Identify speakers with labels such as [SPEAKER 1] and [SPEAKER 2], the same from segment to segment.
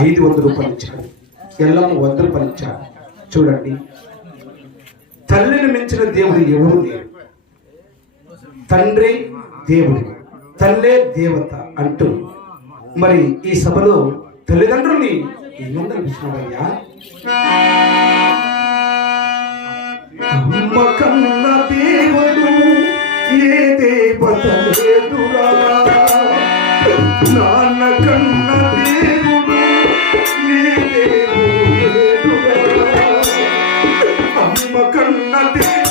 [SPEAKER 1] ఐదు వందల రూపాయలు ఇచ్చాడు ఎల్లమ్మ వంద రూపాయలు ఇచ్చాడు చూడండి. తల్లిని మించిన దేవుడు ఎవరు లేరు. తండ్రి దేవుడు తల్లే దేవత అంటూ మరి ఈ సభలో తల్లిదండ్రుల్ని ఏమందరూ విష్ణువయ్యా అమ్మ కన్న దేవుడు ఏ దేవత లేదురా? నాన్న కన్న అమ్మ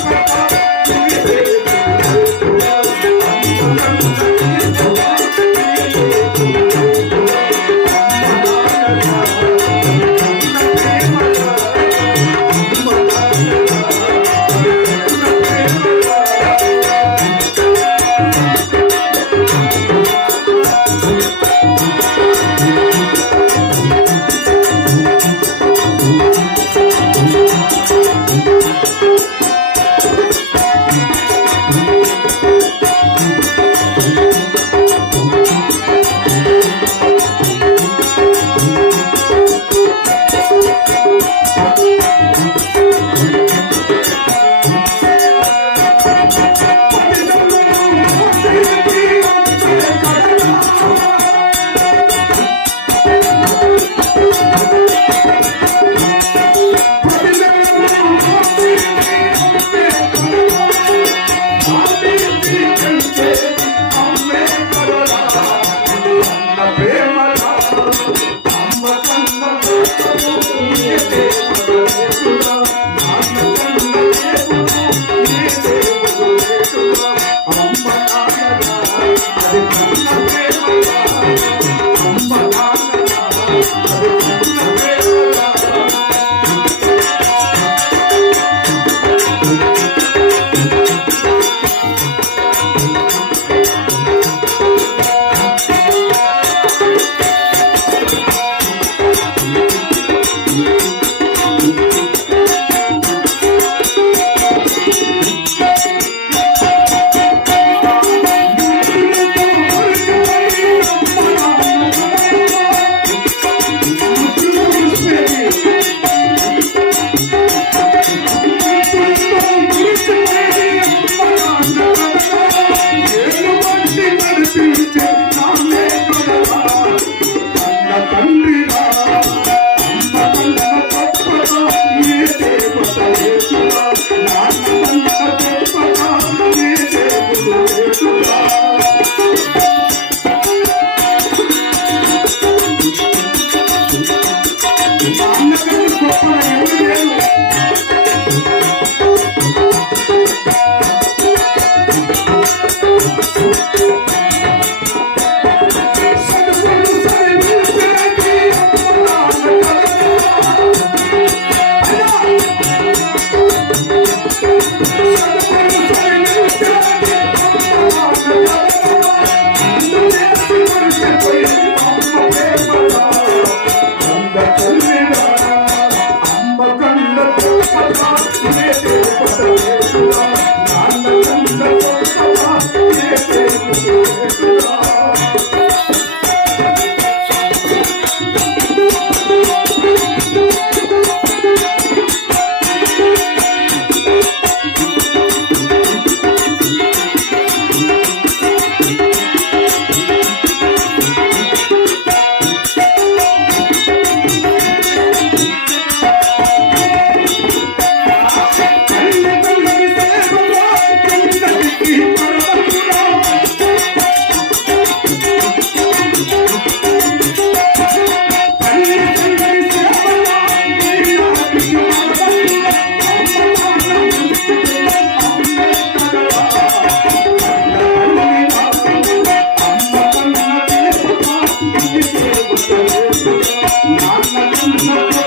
[SPEAKER 1] ஒன்றுதான் Thank you. Thank you.